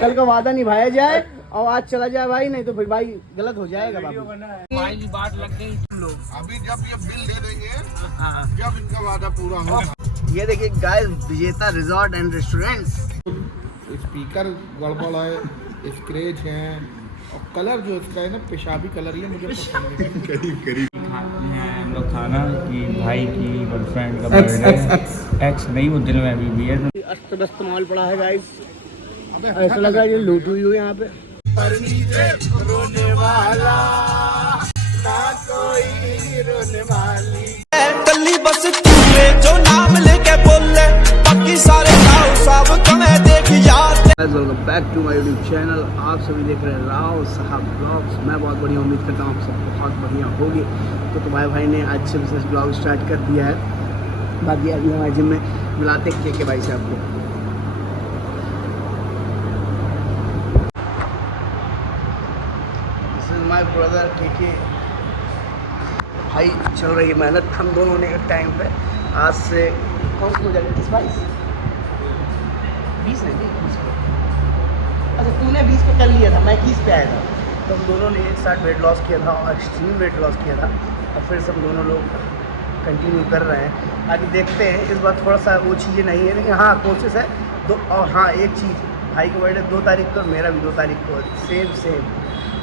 कल का वादा निभाया जाए और आज चला जाए भाई, नहीं तो फिर भाई गलत हो जाएगा बाबू। भाई की बात लग गई। अभी जब ये बिल दे देंगे जब इनका वादा पूरा होगा। ये देखिए गाइस, विजेता रिजॉर्ट एंड रेस्टोरेंट्स। स्पीकर गड़बड़ है, स्क्रैच है और कलर जो इसका है ना पेशाबी कलर, ये मुझे पसंद नहीं। करीब करीब हम लोग खाना कि भाई की गर्लफ्रेंड का बर्थडे, एक्स नहीं वो दिन में अभी भी है। अस्त व्यस्त माहौल पड़ा है गाइस, ऐसा लगा ये लूट हुई हो यहाँ पे। रोने वाला ना कोई रोने वाली, कल्ली बस तूने जो नाम लेके बोले बाकी सारे गाँव सब तुम्हें देख याद। Welcome back to my YouTube channel. आप सभी देख रहे हैं राव साहब ब्लॉग्स। मैं बहुत बढ़िया, उम्मीद करता हूँ आप सब बहुत बढ़िया होगी। तो तुम्हारे भाई ने आज से विशेष ब्लॉग स्टार्ट कर दिया है। बाकी अभी हमारे जिम में बुलाते के भाई साहब को। माय ब्रदर के भाई, चल रही है मेहनत हम दोनों ने एक टाइम पे। आज से कौन सी हो जाएगी 20 22 20 नहीं 20 पे। अच्छा तूने 20 पे कर लिया था, मैं 21 पे आया था। तो हम दोनों ने एक साथ वेट लॉस किया था और एक्सट्रीम वेट लॉस किया था। और फिर से हम दोनों लोग कंटिन्यू कर रहे हैं। आगे देखते हैं, इस बार थोड़ा सा वो चीज़ें नहीं है, लेकिन हाँ कोशिश है दो। और हाँ एक चीज़, भाई का बर्थडे 2 तारीख को, मेरा भी 2 तारीख को, सेम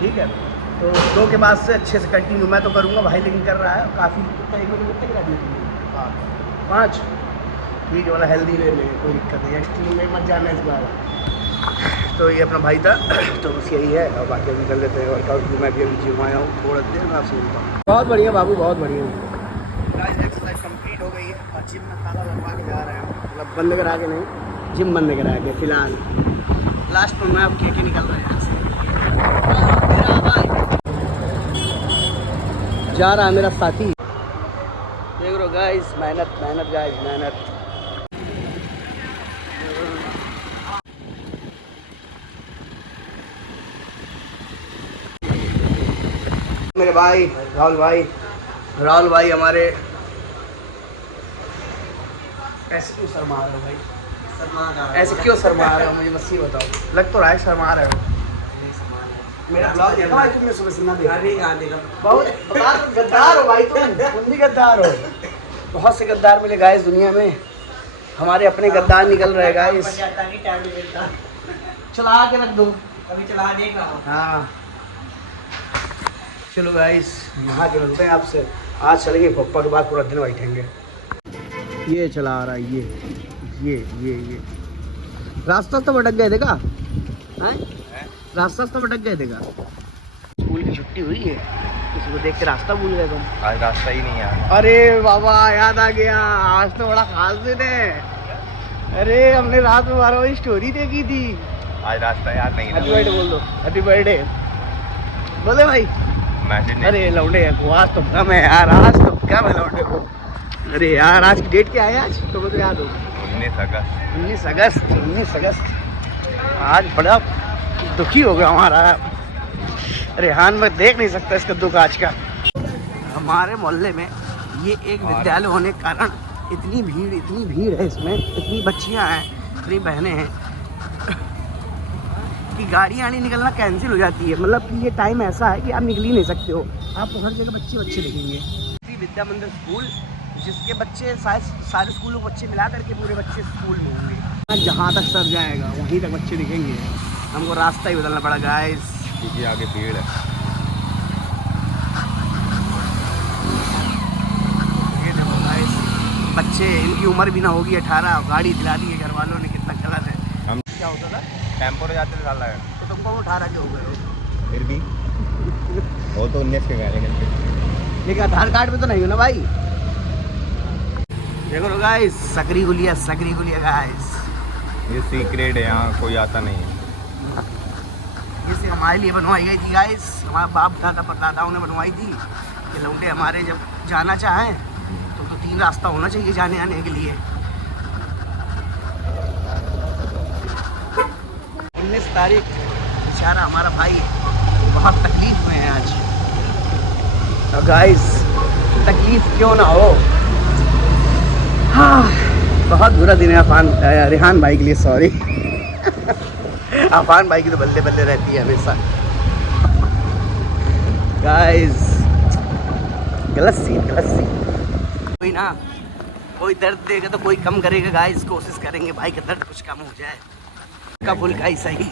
ठीक है। तो 2 के बाद से अच्छे से कंटिन्यू मैं तो करूँगा, भाई लेकिन कर रहा है काफ़ी। कितने गिरा दिए? 5 ठीक है वाला हेल्दी वे में, कोई दिक्कत नहीं है। एक्सट्रीम में मत जाना इस बार। तो ये अपना भाई था, तो बस यही है। और बाकी अभी कर लेते हैं वर्कआउट। मैं भी अभी जिम आया हूँ, थोड़ा देर में आपसे मिलता हूँ। बहुत बढ़िया बाबू, बहुत बढ़िया। एक्सरसाइज कंप्लीट हो गई है और जिम में ताला लगवा के जा रहे हैं। मतलब बंद करा के नहीं, जिम बंद करा के फिलहाल। लास्ट में मैं अब के निकल रहा है यहाँ से। जा रहा है मेरा साथी। देख लो गाइस, मेहनत मेहनत गाइस, मेहनत। मेरे भाई राहुल भाई हमारे। ऐसे क्यों शर्मा रहे हो भाई? ऐसे क्यों शर्मा रहे हो? मुझे बस ये बताओ। लग तो रहा है शर्मा रहे हो। मेरा ब्लॉग देखा भाई तुमने? सुबह से ना देखा। बहुत गद्दार हो भाई तुम भी गद्दार हो। बहुत से गद्दार मिले गाइस दुनिया में, हमारे अपने गद्दार निकल रहे गाइस। चला के रख दो, अभी चला देगा। हाँ चलो गाइस, यहाँ के मिलते हैं आपसे। आज चलेंगे पप्पा के बाद पूरा दिन बैठेंगे। ये चला आ रहा है, ये रास्ता तो भटक गए थे का? रास्ता तो भटक गए थे का? स्कूल की छुट्टी हुई है, किसी को देख के रास्ता भूल गए तुम? आज रास्ता ही नहीं है। अरे बाबा याद आ गया, आज तो बड़ा खास दिन है। अरे हमने रात में 12 बजे स्टोरी देखी थी। आज रास्ता याद नहीं है। हैप्पी बर्थडे बोल दो, हैप्पी बर्थडे बोले भाई। मैसेज अरे लौंडे आज तो कम है यार, आज तो कम है लौंडे को। अरे यार आज की डेट क्या है आज? तो मुझे याद हो 19 अगस्त। आज बड़ा दुखी हो गया हमारा रेहान। मैं देख नहीं सकता इसका दुख आज का। हमारे मोहल्ले में ये एक विद्यालय होने के कारण इतनी भीड़ है इसमें, इतनी बच्चियां हैं, इतनी बहनें हैं कि गाड़ी आने निकलना कैंसिल हो जाती है। मतलब कि ये टाइम ऐसा है कि आप निकल ही नहीं सकते हो। आपको हर जगह बच्चे दिखेंगे। विद्या मंदिर स्कूल, जिसके बच्चे सारे स्कूलों के बच्चे मिला करके पूरे बच्चे स्कूल में होंगे। जहाँ तक सर जाएगा वहीं तक बच्चे दिखेंगे। हमको रास्ता ही बदलना पड़ा गाइस, क्योंकि आगे भीड़ है। ये देखो गाइस, बच्चे इनकी उम्र भी ना होगी 18, गाड़ी दिला दी है घर वालों ने। कितना गलत है। हम क्या होता था? टेम्पो जाते थे साल लगा। तो तुमको 18 के हो गए हो? फिर भी वो तो 19 के गए, लेकिन आधार कार्ड में तो नहीं हो ना भाई। देखो गाइस, सकरी गुलिया गाइस। ये सीक्रेट है, यहाँ कोई आता नहीं है। इसे हमारे लिए बनवाई गई थी गाइस, हमारे बाप दादा परदादाओं ने बनवाई थी कि लौंडे हमारे जब जाना चाहें तो 3 रास्ता होना चाहिए जाने आने के लिए। 19 तारीख बेचारा हमारा भाई बहुत तकलीफ में है आज। और गाइस तकलीफ क्यों ना हो, हाँ बहुत बुरा दिन है रेहान भाई के लिए। सॉरी आफान भाई की तो बल्ले बल्ले रहती है हमेशा। गाइस गलत सीन। कोई ना कोई दर्द देगा तो कोई कम करेगा गाइस, कोशिश करेंगे भाई का दर्द कुछ कम हो जाए। का फुल का ही सही,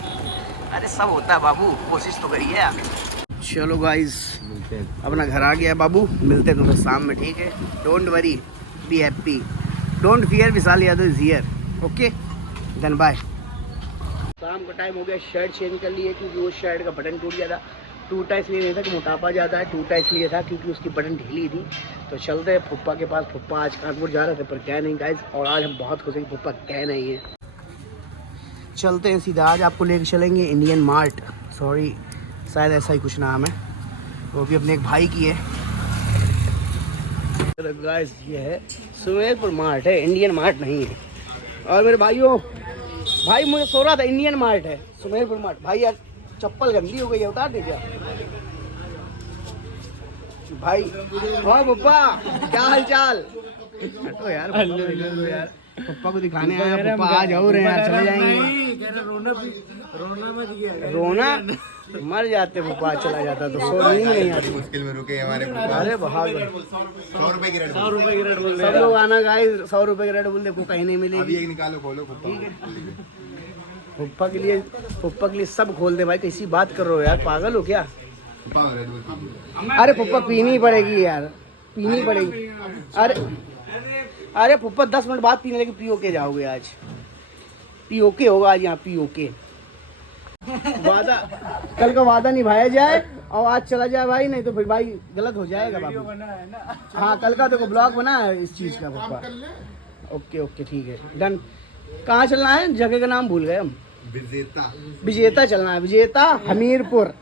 अरे सब होता है बाबू, कोशिश तो करिए आप। चलो गाइस अपना घर आ गया बाबू, मिलते हैं तुमसे शाम में, ठीक है। Don't worry, be happy, don't fear, Vishal Yadav is here, okay then bye. शाम का टाइम हो गया, शर्ट चेंज कर लिए क्योंकि वो शर्ट का बटन टूट गया था। टूटा इसलिए नहीं था कि मोटापा ज़्यादा है, टूटा इसलिए था क्योंकि उसकी बटन ढीली थी। तो चलते हैं फुप्पा के पास। फुप्पा आज कानपुर जा रहे थे पर गए नहीं गाइस, और आज हम बहुत खुश हैं कि फुप्पा गए नहीं है। चलते हैं सीधा, आज आपको लेकर चलेंगे इंडियन मार्ट, सॉरी शायद ऐसा ही कुछ नाम है, वो भी अपने एक भाई की है। तो गाइस ये है सुमेरपुर मार्ट है, इंडियन मार्ट नहीं है। और मेरे भाइयों, भाई मुझे सो रहा था, इंडियन मार्ट है सुमेरपुर मार्ट। भाई यार चप्पल गंदी हो गई है, उतार दे क्या भाई। हाँ पप्पा क्या हाल चाल? तो यार पप्पा को दिखाने आया, पप्पा आ जाओ रहे यार, चले जाएंगे। रोना मर जाते पप्पा, चला जाता तो सो नींद नहीं आती, मुश्किल में रुके हमारे। अरे भाग 100 रुपए की रेड बुल। 100 रुपए की रेड बुल, सब लोग आना गाइस, 100 रुपए की रेड बुल देखो कहीं नहीं अभी मिलेगी। एक निकालो, खोलो ठीक है पप्पा के लिए सब खोल दे भाई, कैसी बात कर रहे हो यार, पागल हो क्या? Red bull. अरे पप्पा पीनी पड़ेगी यार, पीनी पड़ेगी। अरे पप्पा 10 मिनट बाद पीने लगे, पीओके जाओगे आज, पीओके होगा आज यहाँ, पीओके। वादा, कल का वादा निभाया जाए और आज चला जाए भाई, नहीं तो फिर भाई गलत हो जाएगा बाबू। हाँ कल का देखो ब्लॉग बना है इस चीज़ का पप्पा। ओके ठीक है डन। कहाँ चलना है, जगह का नाम भूल गए हम। विजेता चलना है, विजेता हमीरपुर,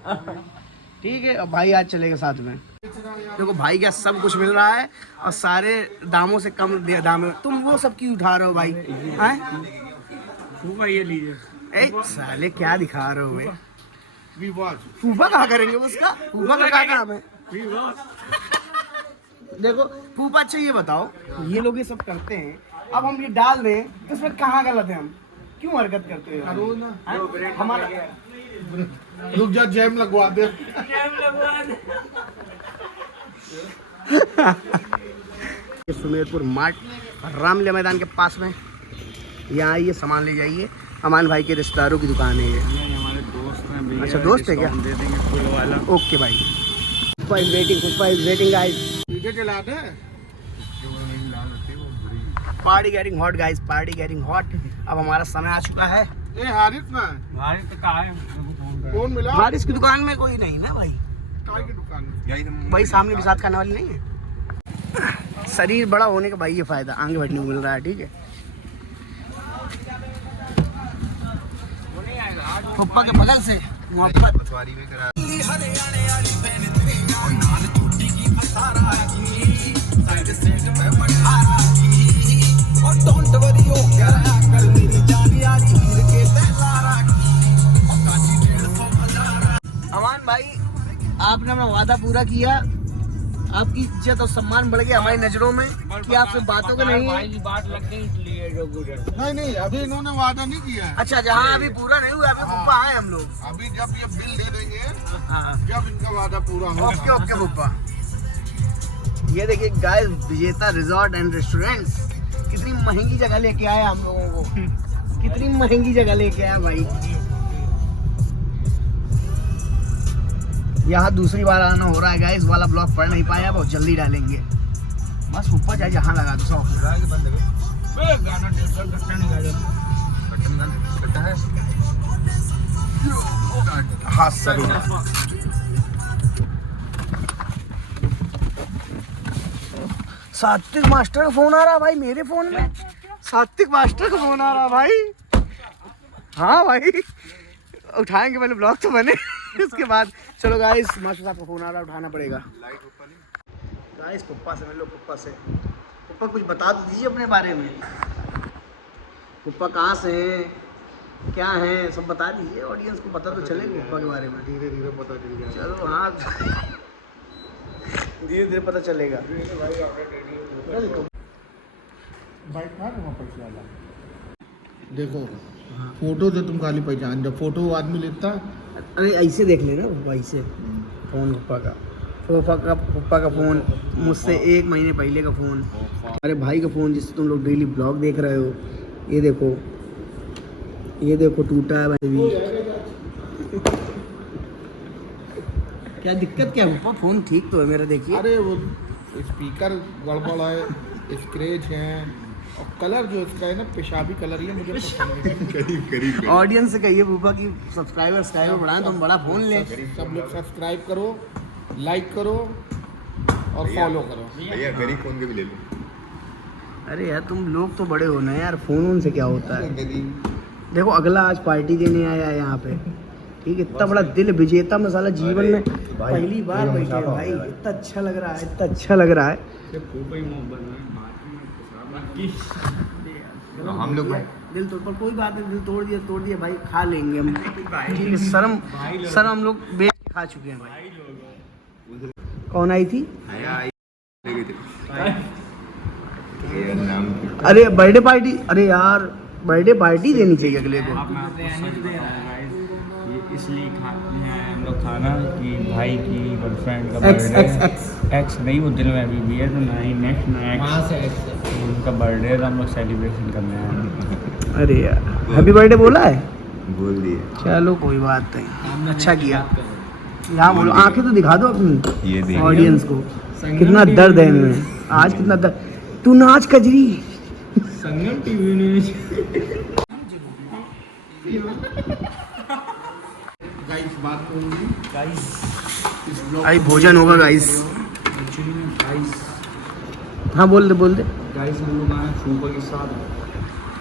ठीक है। और भाई आज चलेगा साथ में। देखो भाई क्या सब कुछ मिल रहा है और सारे दामों से कम दाम में। तुम वो सब क्यों उठा रहे हो भाई? ये लीजिए। ए साले क्या दिखा रहे हो बे? फूफा कहाँ करेंगे उसका? फूफा का क्या काम है? देखो फूफा, अच्छा ये बताओ, ये लोग ये सब करते हैं, अब हम ये डाल दें तो इसमें कहाँ गलत है? हम क्यों हरकत करते हैं? हमारा रुक जा, जैम लगवा दे। सुमेरपुर मार्ट रामलीला मैदान के पास में, यहाँ आइए सामान ले जाइए। अमान भाई के रिश्तेदारों की दुकान है ये। हमारे दोस्त हैं। अच्छा दोस्त है क्या? दे देंगे फुल वाला। ओके भाई। फुप्पा इज वेटिंग गाइस। पीछे चला दे। Party getting hot guys, party getting hot. अब हमारा समय आ चुका है। ए हारिस ना, भाई तो कहाँ है? कौन मिला? बारिश की दुकान में कोई नहीं ना भाई, काय की दुकान में? भाई सामने भी साथ खाने वाली नहीं है। शरीर बड़ा होने का भाई ये फायदा आगे बढ़ने को मिल रहा है, ठीक है। फुप्पा के बगल से मोहब्बत। सवारी में करा। अमान भाई आपने अपना वादा पूरा किया, आपकी इज्जत और सम्मान बढ़ गया हमारी नजरों में कि आपसे बातों का नहीं है। भाई की बात लग गई इसलिए जो गुजर। नहीं अभी इन्होंने वादा नहीं किया है। अच्छा जहाँ अभी पूरा नहीं हुआ, अभी फुप्पा आए हम लोग। अभी जब ये बिल दे देंगे, हाँ जब इनका वादा पूरा होगा। ओके फुप्पा। ये देखिए गाइस, विजेता रिजॉर्ट एंड रेस्टोरेंट्स कितनी महंगी जगह लेके आए हम लोगों को, कितनी महंगी जगह लेके आया भाई। यहाँ दूसरी बार आना हो रहा है गाइस, वाला ब्लॉग पढ़ नहीं पाया, बहुत जल्दी डालेंगे। बस ऊपर जाए जहाँ लगा दो 100। हाँ सर सात्विक मास्टर का फोन आ रहा भाई मेरे फोन में, सात्विक मास्टर का फोन आ रहा भाई। हाँ भाई उठाएंगे, पहले ब्लॉग तो बने उसके बाद। चलो गाइस मास्टर साहब का फोन आ रहा, उठाना पड़ेगा। गाइस पप्पा से मिलो, पप्पा से। पप्पा कुछ बता तो दीजिए अपने बारे में, पप्पा कहाँ से हैं, क्या हैं, सब बता दीजिए, ऑडियंस को पता तो चलेगा पप्पा के बारे में। धीरे धीरे पता चल गया। चलो हाँ धीरे धीरे पता चलेगा। बाइक था वहाँ पर वाला। देखो फोटो से तुम खाली पहचान जाओ, फोटो आदमी लेता है। अरे ऐसे देख लेना पापा, ऐसे फ़ोन पप्पा का फ़ोन, मुझसे 1 महीने पहले का फ़ोन, अरे भाई का फ़ोन जिससे तुम लोग डेली ब्लॉग देख रहे हो। ये देखो टूटा है भाई भी। क्या दिक्कत क्या है पापा? फ़ोन ठीक तो है मेरा, देखिए। अरे वो स्पीकर गड़बड़ है, स्क्रैच है, और कलर जो इसका है ना पेशाबी कलर ही है, मुझे पसंद नहीं। करीब करीब ऑडियंस से कहिए पापा की सब्सक्राइबर बढ़ाएं तो हम बड़ा फ़ोन लें। सब लोग सब्सक्राइब करो, लाइक करो और फॉलो करो। भैया गरीब फोन के भी ले लो। अरे यार तुम लोग तो बड़े हो ना यार, फ़ोन से क्या होता है। गरीब देखो अगला आज पार्टी देने आया है यहाँ पे, ठीक है। इतना बड़ा दिल विजेता मसाला जीवन में पहली बार बैठे हैं भाई, इतना अच्छा लग रहा है, इतना अच्छा लग रहा है। हम लोग दिल तोड़, पर कोई बात नहीं, दिल तोड़ दिया भाई, खा लेंगे हम, ठीक है। शर्म हम लोग बेच के खा चुके हैं भाई। कौन आई थी? अरे बर्थडे पार्टी, अरे यार बर्थडे पार्टी देनी चाहिए अगले को। इसलिए खाते हैं हम लोग खाना कि भाई की गर्लफ्रेंड का बर्थडे, एक्स नहीं वो दिल में अभी भी है, तो ना ही नेक्स्ट ना एक्स, उनका बर्थडे है तो हम लोग सेलिब्रेशन करने हैं। अरे यार हैप्पी बर्थडे बोला है? बोल दिए। चलो कोई बात नहीं, अच्छा किया। यहाँ बोलो, आंखें तो दिखा दो अपनी ये देखिए ऑडियंस को, कितना दर्द है इनमें आज, कितना दर्द। तू नाच कजरी। संगम टीवी ने गाइस बात करूंगी, भाई भोजन होगा गाइस। हाँ बोल दे। गाइस हम लोग आए सुबह के साथ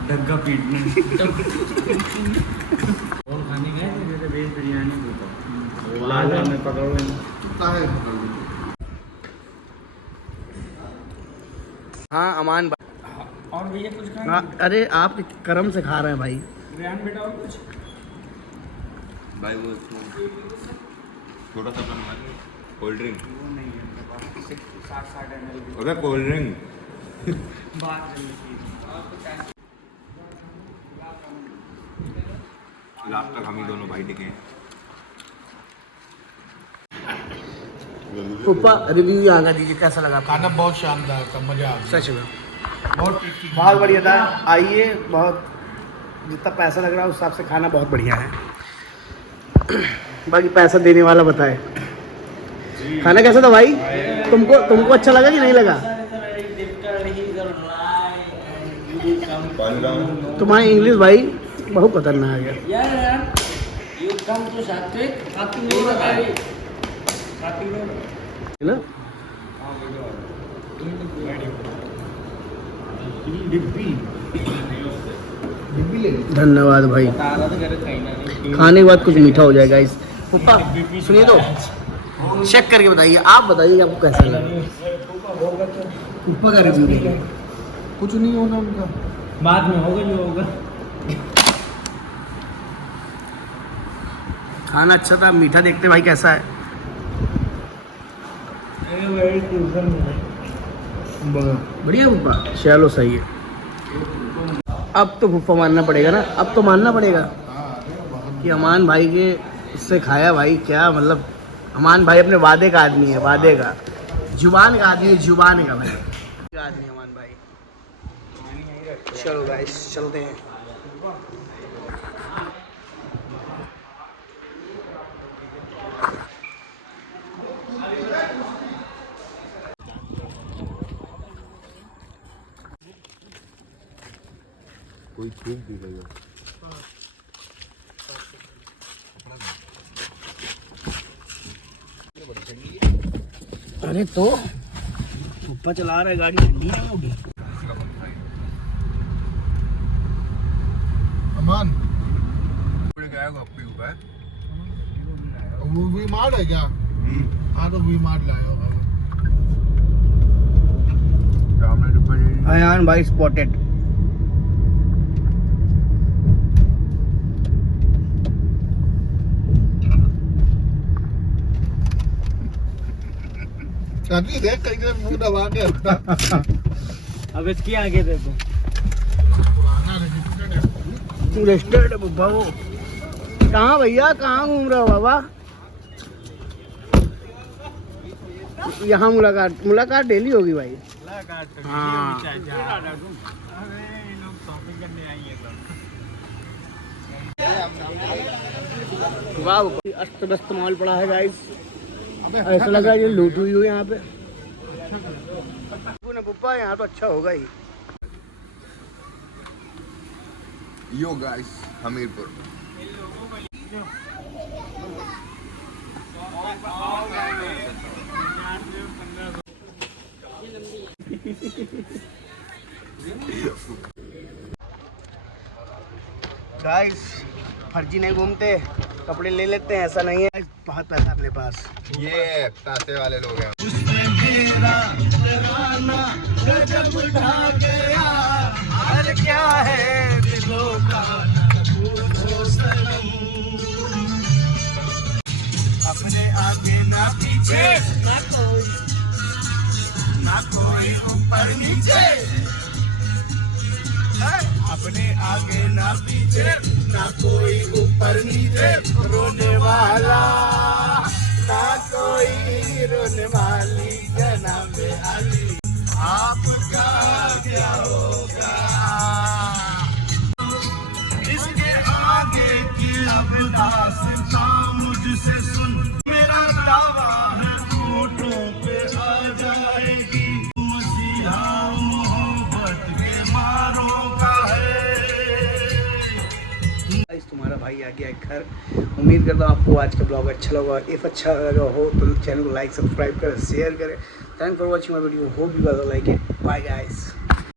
डग्गा पीटने और खाने गए थे जैसे वेज बिरयानी होता लाल में पकड़ो कुत्ता है पकड़ लो। हाँ अमान और भैया कुछ खाएं? भाई, अरे आप कर्म से खा रहे हैं भाई। रेहान बेटा और कुछ भाई वो छोटा सा कोल्ड ड्रिंक, वो नहीं है मेरे पास, 60 ml अबे कोल्ड ड्रिंक बात करनी चाहिए। लास्ट तक हम ही दोनों भाई टिके हैं। पप्पा रिव्यू यहाँ का दीजिए, कैसा लगा आपको? खाना बहुत शानदार था, मजा आ गया, सच में बहुत टेस्टी, बहुत बढ़िया था। आइए, बहुत जितना पैसा लग रहा है उस हिसाब से खाना बहुत बढ़िया है। बाकी पैसा देने वाला बताए खाना कैसा था भाई? तुमको अच्छा लगा कि नहीं लगा? तुम्हारी इंग्लिश भाई बहुत खतरनाक है। है ना? धन्यवाद भाई। खाने के बाद कुछ मीठा हो जाएगा इस। पप्पा सुनिए तो, चेक करके बताइए, आप बताइए आपको कैसा लगा। पप्पा का रिव्यू दीजिए। कुछ नहीं होना उनका, बाद में होगा जो होगा। खाना अच्छा था, मीठा देखते भाई कैसा है। बढ़िया पप्पा, चलो सही है। अब तो पप्पा मानना पड़ेगा ना, अब तो मानना पड़ेगा कि अमान भाई के उससे खाया भाई, क्या मतलब। अमान भाई अपने वादे का आदमी है, वादे का, जुबान का आदमी है, जुबान का भाई आदमी अमान भाई। चलो गाइस चलते हैं। कोई चीज भी नहीं अरे तो पप्पा चला रहा है गाड़ी, ठंडी नहीं होगी? अमान गया अपने ऊपर वो वी मार्ट है क्या? हाँ तो वी मार्ट लाए हो अयान भाई स्पॉटेड। शादी देख कहीं मुंह दबा के अब इसकी आगे देखो, पुराना रजिस्टर्ड है। रेस्टोरेंट है बुब्बा वो। कहाँ भैया, कहाँ घूम रहे हो बाबा? यहाँ मुलाकात डेली होगी भाई। हाँ वाह, अस्त व्यस्त माहौल पड़ा है गाइस। ऐसा लग रहा है ये लूट हुई हो यहाँ पे। पुप्पा यहाँ तो अच्छा होगा ही। Yo guys, Hamirpur. गाइस फर्जी नहीं घूमते, कपड़े ले लेते हैं, ऐसा नहीं है। बहुत पैसा अपने पास। ये पैसे वाले लोग हैं। क्या है दिलों का अपने आगे ना पीछे, ना कोई ऊपर नीचे, अपने आगे ना पीछे, ना कोई ऊपर नीचे, रोने वाला ना कोई रोने वाली, जनाब अली आपका क्या होगा? इसके आगे की अब दास्तां मुझसे सुन, मेरा दावा है होठों पे आ जाएगी, मसीहा मोहब्बत के मारों का है। तुम्हारा भाई आ गया घर। उम्मीद करता हूँ आपको आज का ब्लॉग अच्छा लगा। इफ अच्छा लगा हो तो चैनल को लाइक, सब्सक्राइब करें, शेयर करें। Thank for watching my video, hope you guys like it. Bye guys.